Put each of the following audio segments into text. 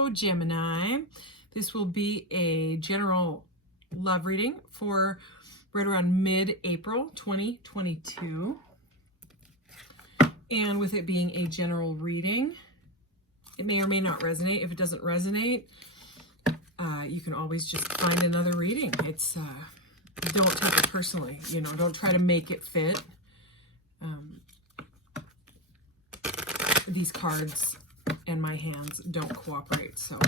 Hello, Gemini. This will be a general love reading for right around mid-April 2022. And with it being a general reading, it may or may not resonate. If it doesn't resonate, you can always just find another reading. It's don't take it personally. You know, don't try to make it fit. These cards and my hands don't cooperate, so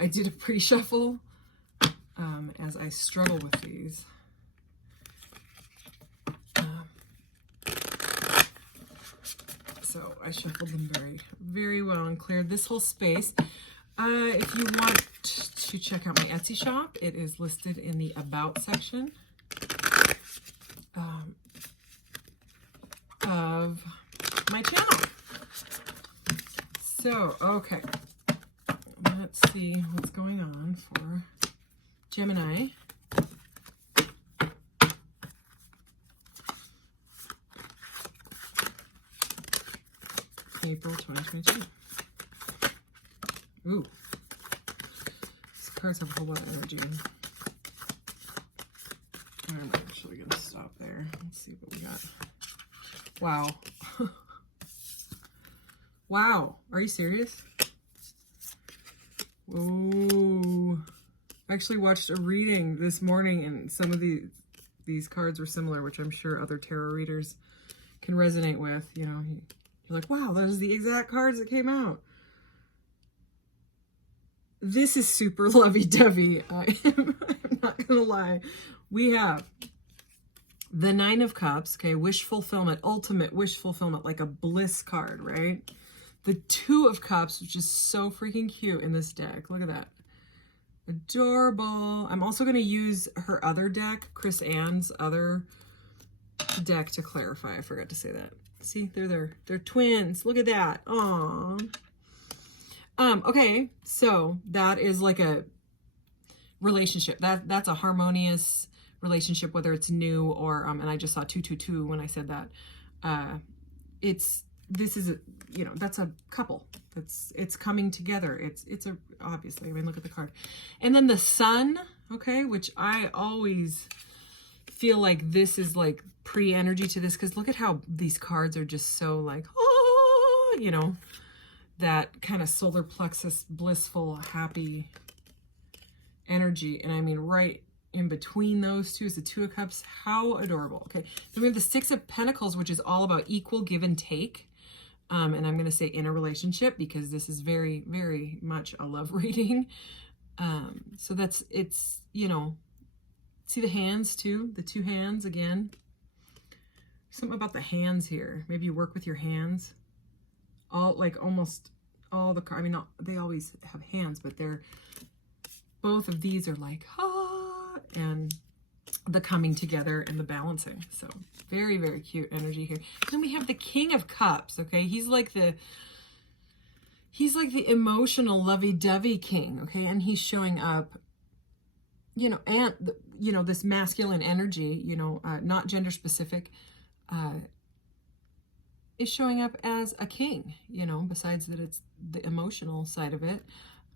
I did a pre-shuffle as I struggle with these. So I shuffled them very, very well and cleared this whole space. If you want to check out my Etsy shop, it is listed in the About section of my channel. So, okay, let's see what's going on for Gemini. April 2022. Ooh, these cards have a whole lot of energy. I'm actually going to stop there. Let's see what we got. Wow. Wow, are you serious? Oh, I actually watched a reading this morning and some of these cards were similar, which I'm sure other tarot readers can resonate with. You know, you're like, wow, those are the exact cards that came out. This is super lovey-dovey. I'm not gonna lie. We have the Nine of Cups, okay, wish fulfillment, ultimate wish fulfillment, like a bliss card, right? The Two of Cups, which is so freaking cute in this deck. Look at that. Adorable. I'm also going to use her other deck, Chris Ann's other deck, to clarify. I forgot to say that. See, they're twins. Look at that. Aww. Okay, so that is like a relationship. That's a harmonious relationship, whether it's new or and I just saw 222 when I said that. This is a, you know, that's a couple. It's coming together. It's a, obviously, I mean, look at the card. And then the Sun, okay, which I always feel like this is like pre-energy to this, because look at how these cards are just so like, oh, you know, that kind of solar plexus, blissful, happy energy. And I mean, right in between those two is the Two of Cups. How adorable. Okay, then we have the Six of Pentacles, which is all about equal give and take. And I'm going to say in a relationship, because this is very, very much a love reading. So it's, you know, see the hands too, the two hands again. Something about the hands here. Maybe you work with your hands. Almost all the, I mean, not, they always have hands, but both of these are like, and the coming together and the balancing. So very, very cute energy here. Then we have the King of Cups. Okay, he's like the emotional lovey-dovey king. Okay, and he's showing up, you know, and you know, this masculine energy, you know, not gender specific, is showing up as a king. You know, besides that, it's the emotional side of it.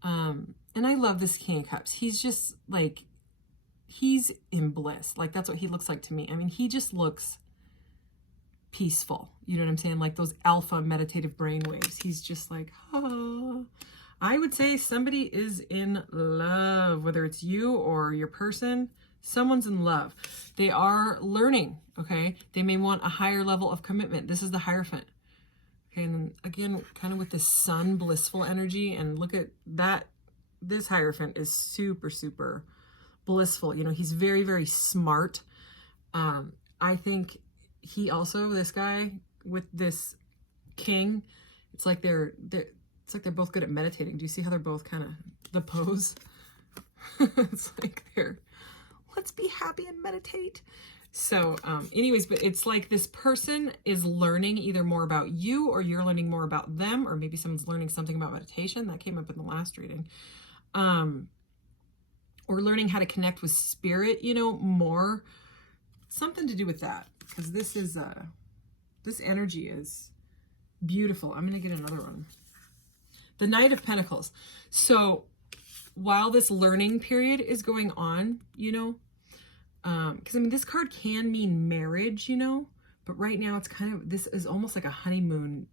And I love this King of Cups. He's just like, he's in bliss. Like, that's what he looks like to me. I mean, he just looks peaceful. You know what I'm saying? Like those alpha meditative brain waves. He's just like, oh. I would say somebody is in love, whether it's you or your person, someone's in love. They are learning, okay? They may want a higher level of commitment. This is the Hierophant. Okay, and then again, kind of with this sun blissful energy, and look at that. This Hierophant is super, super blissful. You know, he's very, very smart. I think he also, this guy with this king, it's like they're both good at meditating. Do you see how they're both kind of the pose? It's like let's be happy and meditate. So anyways, but it's like this person is learning either more about you, or you're learning more about them, or maybe someone's learning something about meditation. That came up in the last reading. Or learning how to connect with spirit, you know, more. Something to do with that. Because this is, this energy is beautiful. I'm going to get another one. the Knight of Pentacles. So while this learning period is going on, you know, because I mean, this card can mean marriage, you know, but right now it's kind of, this is almost like a honeymoon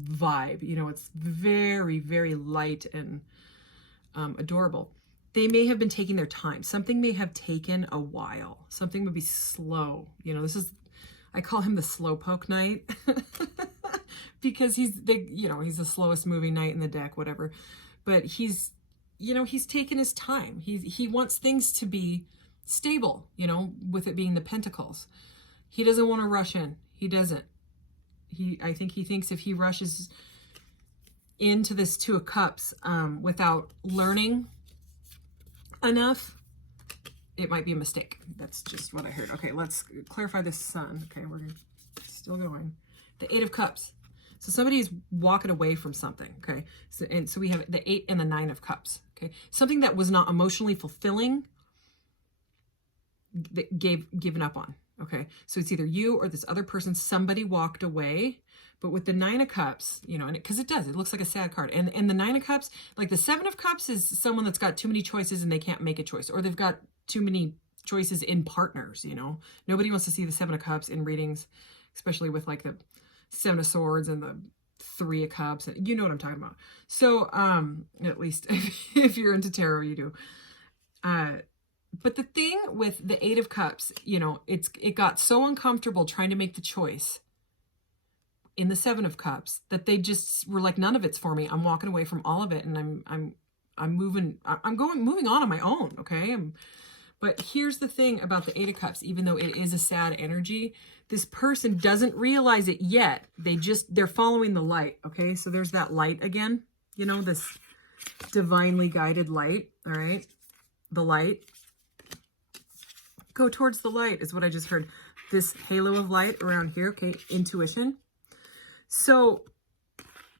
vibe. You know, it's very, very light and adorable. They may have been taking their time. Something may have taken a while. Something would be slow. You know, this is, I call him the slowpoke knight because he's the, you know, he's the slowest moving knight in the deck, whatever. But he's, you know, he's taken his time. He wants things to be stable, you know, with it being the Pentacles. He doesn't want to rush in. He doesn't. I think he thinks if he rushes into this Two of Cups without learning enough, it might be a mistake. That's just what I heard. Okay, let's clarify this Sun. Okay, we're still going. The Eight of Cups. So somebody's walking away from something, okay? So we have the 8 and the 9 of Cups, okay? Something that was not emotionally fulfilling, that given up on, okay? So it's either you or this other person, somebody walked away. But with the 9 of Cups, you know, and because it does, it looks like a sad card. And the 9 of Cups, like the 7 of Cups is someone that's got too many choices and they can't make a choice, or they've got too many choices in partners, you know. Nobody wants to see the 7 of Cups in readings, especially with like the 7 of Swords and the 3 of Cups. You know what I'm talking about. So, at least if you're into tarot, you do. But the thing with the 8 of Cups, you know, it got so uncomfortable trying to make the choice in the 7 of Cups that they just were like, none of it's for me. I'm walking away from all of it, and I'm moving on my own. Okay. But here's the thing about the 8 of Cups, even though it is a sad energy, this person doesn't realize it yet. They're following the light. Okay. So there's that light again, you know, this divinely guided light. All right. The light. Go towards the light is what I just heard. This halo of light around here. Okay. Intuition. So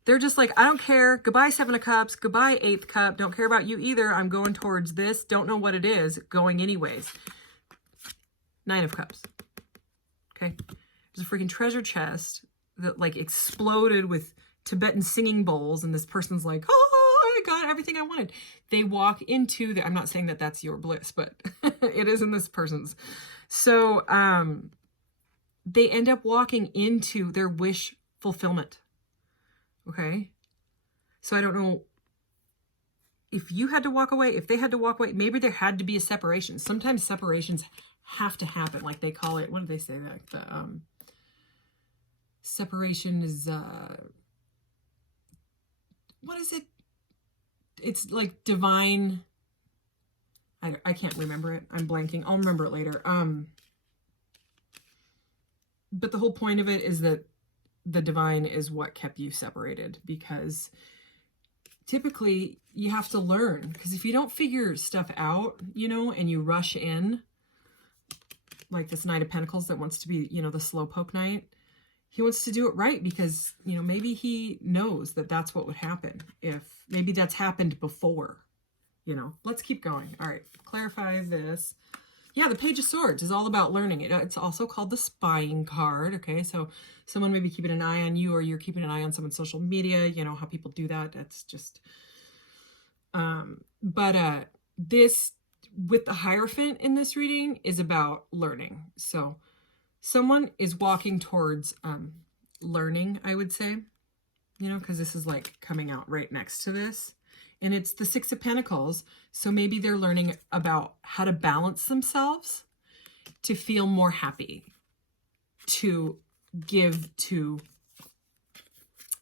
they're just like, I don't care. Goodbye, 7 of Cups. Goodbye, 8th Cup. Don't care about you either. I'm going towards this. Don't know what it is. Going anyways. 9 of Cups. Okay. There's a freaking treasure chest that like exploded with Tibetan singing bowls. And this person's like, oh, I got everything I wanted. They walk into the, I'm not saying that that's your bliss, but it is in this person's. So they end up walking into their wish fulfillment. Okay. So I don't know if you had to walk away, if they had to walk away, maybe there had to be a separation. Sometimes separations have to happen. Like they call it, what do they say that? The separation is, what is it? It's like divine. I can't remember it. I'm blanking. I'll remember it later. But the whole point of it is that the divine is what kept you separated, because typically you have to learn, because if you don't figure stuff out, you know, and you rush in, like this Knight of Pentacles that wants to be, you know, the slowpoke knight, he wants to do it right because, you know, maybe he knows that that's what would happen, if maybe that's happened before, you know. Let's keep going. All right, clarify this. Yeah, the Page of Swords is all about learning. It's also called the spying card. Okay, so someone may be keeping an eye on you, or you're keeping an eye on someone's social media. You know how people do that. That's just, this, with the Hierophant in this reading, is about learning. So someone is walking towards learning, I would say, you know, because this is like coming out right next to this. And it's the 6 of Pentacles. So maybe they're learning about how to balance themselves to feel more happy, to give to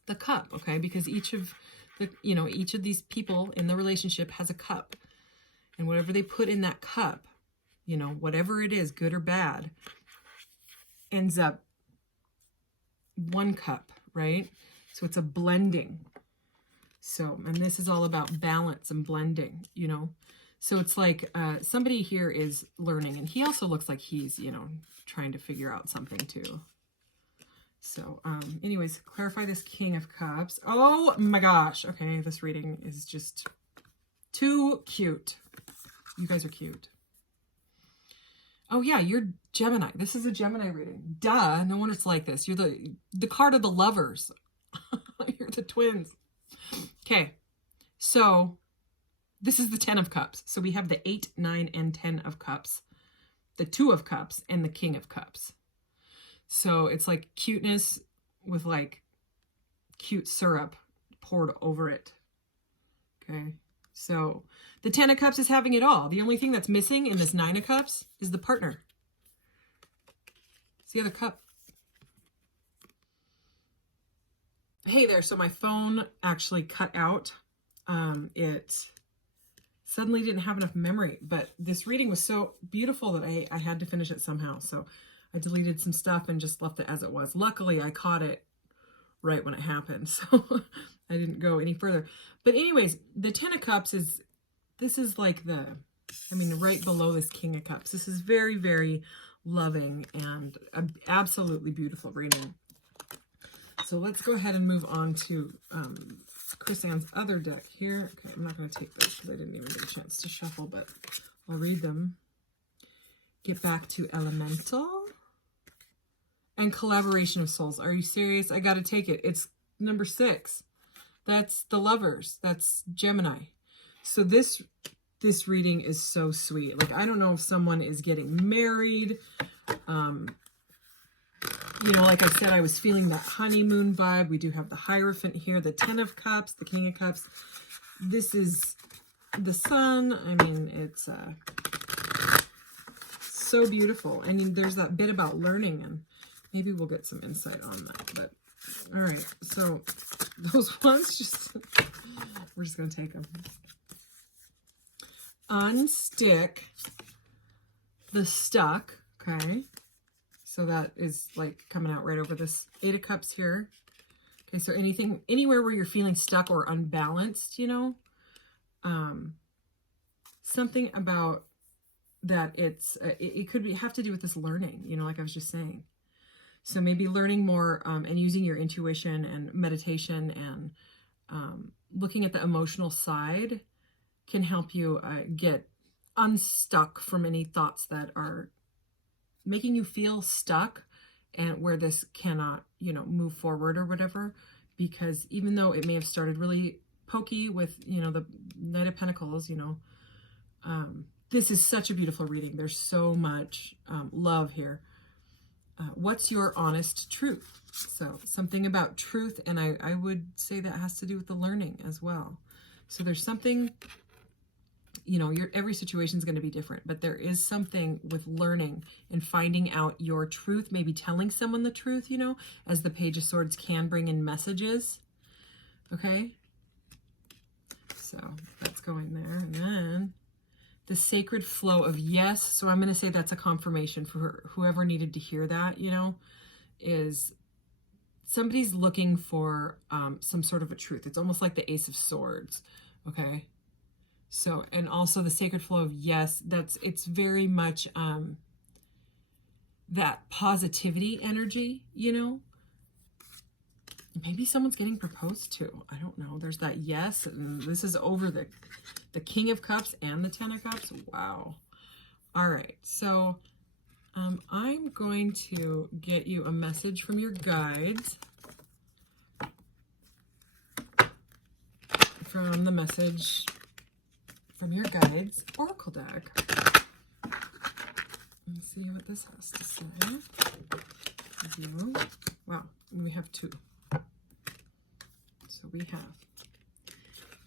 the cup, okay? Because each of these people in the relationship has a cup. And whatever they put in that cup, you know, whatever it is, good or bad, ends up one cup, right? So it's a blending. So, and this is all about balance and blending, you know. So it's like somebody here is learning, and he also looks like he's, you know, trying to figure out something too. So, anyways, clarify this King of Cups. Oh my gosh. Okay, this reading is just too cute. You guys are cute. Oh yeah, you're Gemini. This is a Gemini reading. Duh, no wonder it's like this. You're the card of the lovers. You're the twins. Okay, so this is the 10 of Cups. So we have the 8, 9, and 10 of Cups, the 2 of Cups, and the King of Cups. So it's like cuteness with like cute syrup poured over it. Okay, so the 10 of Cups is having it all. The only thing that's missing in this 9 of Cups is the partner. It's the other cup. Hey there, so my phone actually cut out. It suddenly didn't have enough memory, but this reading was so beautiful that I had to finish it somehow. So I deleted some stuff and just left it as it was. Luckily, I caught it right when it happened, so I didn't go any further. But anyways, the 10 of Cups this is like right below this King of Cups. This is very, very loving and absolutely beautiful reading. So let's go ahead and move on to Chris Ann's other deck here. Okay, I'm not going to take this because I didn't even get a chance to shuffle, but I'll read them. Get back to Elemental and Collaboration of Souls. Are you serious? I got to take it. It's number 6. That's the Lovers. That's Gemini. So this reading is so sweet. Like, I don't know if someone is getting married. Like I said, I was feeling that honeymoon vibe. We do have the Hierophant here, the 10 of Cups, the King of Cups. This is the Sun. I mean, it's so beautiful. And there's that bit about learning, and maybe we'll get some insight on that. But all right, so those ones we're just going to take them. Unstick the Stuck, okay? So that is like coming out right over this 8 of Cups here. Okay, so anywhere where you're feeling stuck or unbalanced, something about that it could have to do with this learning, like I was just saying. So maybe learning more and using your intuition and meditation and looking at the emotional side can help you get unstuck from any thoughts that are making you feel stuck and where this cannot, move forward or whatever. Because even though it may have started really pokey with, the Knight of Pentacles, this is such a beautiful reading. There's so much love here. What's your honest truth? So something about truth, and I would say that has to do with the learning as well. So there's something, every situation is going to be different, but there is something with learning and finding out your truth, maybe telling someone the truth, as the Page of Swords can bring in messages. Okay. So that's going there. And then the sacred flow of yes. So I'm going to say that's a confirmation for whoever needed to hear that, is somebody's looking for some sort of a truth. It's almost like the Ace of Swords. Okay. So, and also the sacred flow of yes, it's very much that positivity energy, Maybe someone's getting proposed to. I don't know. There's that yes, and this is over the King of Cups and the 10 of Cups. Wow. All right. So I'm going to get you a message from your guides. From the message from your guides oracle deck. Let's see what this has to say. Wow. We have 2. So we have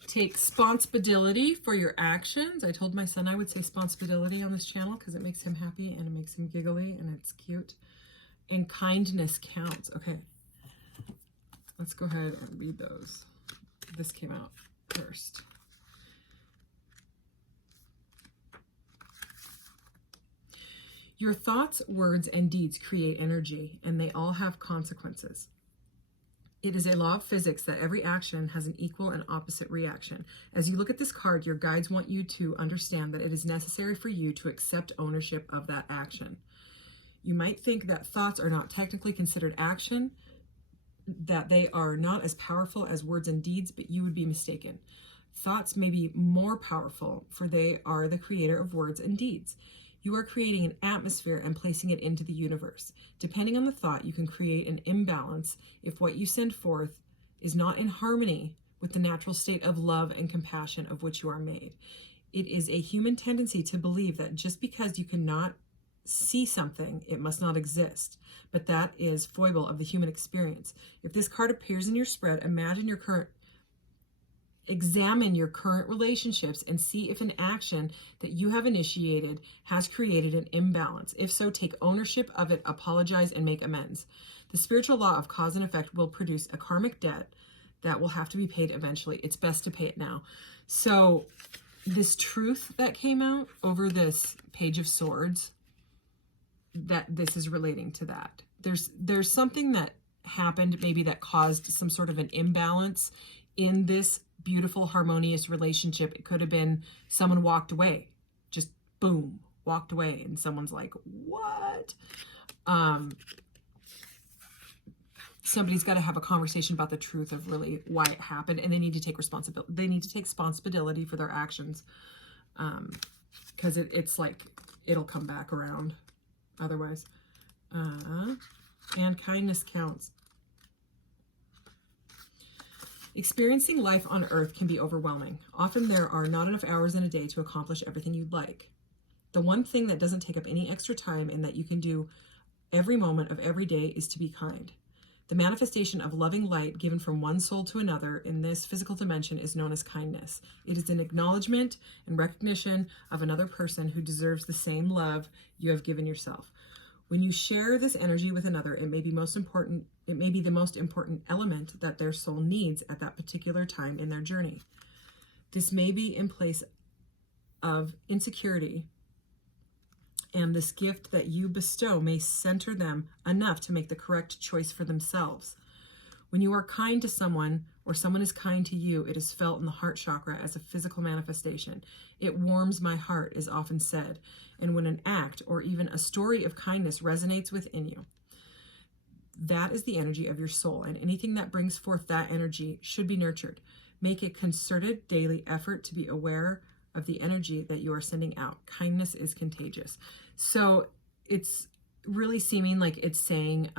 take responsibility for your actions. I told my son I would say responsibility on this channel because it makes him happy and it makes him giggly and it's cute. And kindness counts. Okay. Let's go ahead and read those. This came out first. Your thoughts, words, and deeds create energy, and they all have consequences. It is a law of physics that every action has an equal and opposite reaction. As you look at this card, your guides want you to understand that it is necessary for you to accept ownership of that action. You might think that thoughts are not technically considered action, that they are not as powerful as words and deeds, but you would be mistaken. Thoughts may be more powerful, for they are the creator of words and deeds. You are creating an atmosphere and placing it into the universe. Depending on the thought, you can create an imbalance if what you send forth is not in harmony with the natural state of love and compassion of which you are made. It is a human tendency to believe that just because you cannot see something, it must not exist. But that is foible of the human experience. If this card appears in your spread, examine your current relationships and see if an action that you have initiated has created an imbalance. If so, take ownership of it, apologize, and make amends. The spiritual law of cause and effect will produce a karmic debt that will have to be paid eventually. It's best to pay it now. So this truth that came out over this Page of Swords, that this is relating to that. There's something that happened maybe that caused some sort of an imbalance in this beautiful, harmonious relationship. It could have been someone walked away, just boom, walked away, and someone's like, what? Somebody's got to have a conversation about the truth of really why it happened, and they need to take responsibility. They need to take responsibility for their actions, because it's like it'll come back around otherwise. And kindness counts. Experiencing life on Earth can be overwhelming. Often there are not enough hours in a day to accomplish everything you'd like. The one thing that doesn't take up any extra time and that you can do every moment of every day is to be kind. The manifestation of loving light given from one soul to another in this physical dimension is known as kindness. It is an acknowledgement and recognition of another person who deserves the same love you have given yourself. When you share this energy with another, it may be the most important element that their soul needs at that particular time in their journey. This may be in place of insecurity, and this gift that you bestow may center them enough to make the correct choice for themselves. When you are kind to someone, or someone is kind to you, it is felt in the heart chakra as a physical manifestation. It warms my heart, is often said. And when an act or even a story of kindness resonates within you, that is the energy of your soul, and anything that brings forth that energy should be nurtured. Make a concerted daily effort to be aware of the energy that you are sending out. Kindness is contagious. So it's really seeming like it's saying,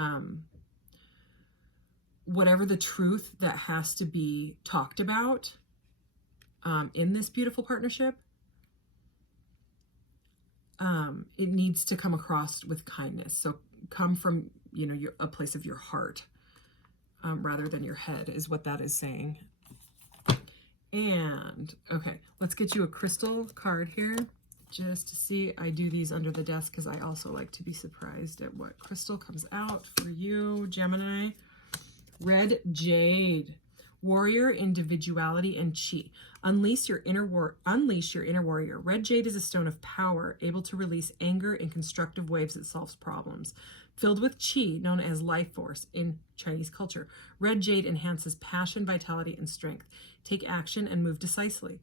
whatever the truth that has to be talked about in this beautiful partnership, it needs to come across with kindness. So come from, a place of your heart rather than your head is what that is saying. And okay, let's get you a crystal card here just to see. I do these under the desk because I also like to be surprised at what crystal comes out for you, Gemini. Red jade, warrior, individuality, and chi. Unleash your inner warrior. Red jade is a stone of power, able to release anger in constructive waves that solves problems. Filled with chi, known as life force in Chinese culture, red jade enhances passion, vitality, and strength. Take action and move decisively.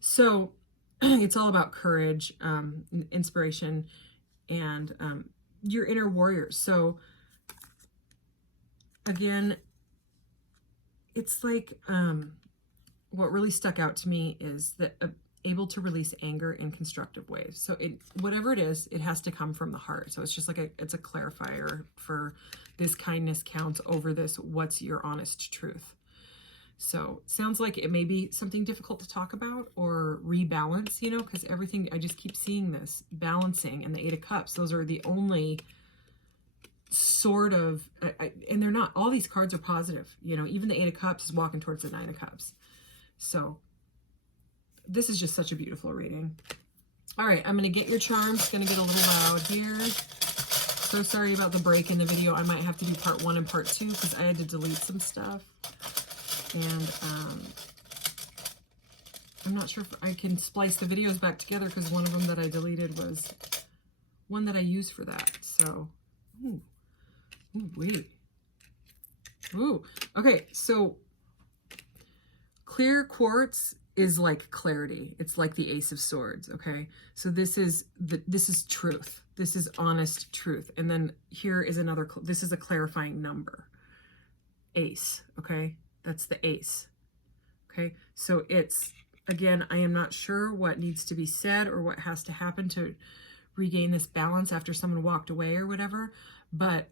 So it's all about courage, inspiration, and your inner warrior. So again, it's like what really stuck out to me is that able to release anger in constructive ways. So whatever it is, it has to come from the heart. So it's just like it's a clarifier for this kindness counts over this what's your honest truth. So sounds like it may be something difficult to talk about or rebalance, because everything, I just keep seeing this balancing, and the Eight of Cups, those are the only sort of, and they're not, all these cards are positive, even the Eight of Cups is walking towards the Nine of Cups. So this is just such a beautiful reading. All right, I'm going to get your charms. It's going to get a little loud here. So sorry about the break in the video. I might have to do part 1 and part 2 because I had to delete some stuff. And I'm not sure if I can splice the videos back together because one of them that I deleted was one that I used for that. So, ooh, wait. Ooh, okay, so clear quartz is like clarity. It's like the Ace of Swords, okay? So this is truth. This is honest truth. And then here is another, this is a clarifying number. Ace, okay? That's the ace, okay? So it's, again, I am not sure what needs to be said or what has to happen to regain this balance after someone walked away or whatever, but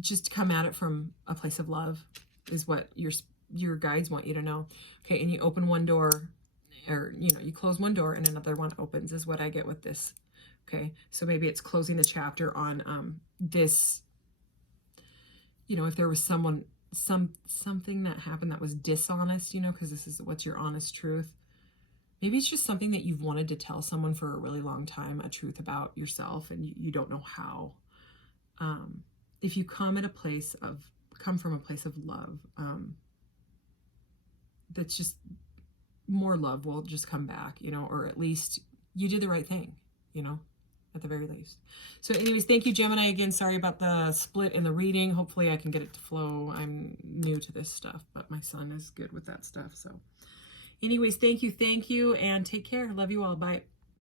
just come at it from a place of love is what your guides want you to know. Okay, and you open one door, or, you know, you close one door and another one opens is what I get with this. Okay, so maybe it's closing the chapter on this, you know, if there was something that happened that was dishonest, you know, because this is what's your honest truth. Maybe it's just something that you've wanted to tell someone for a really long time, a truth about yourself, and you don't know how. If you come from a place of love, that's just more love will just come back, you know, or at least you did the right thing, you know, at the very least. So anyways, thank you, Gemini. Again, sorry about the split in the reading. Hopefully I can get it to flow. I'm new to this stuff, but my son is good with that stuff. So anyways, thank you, and take care. Love you all. Bye.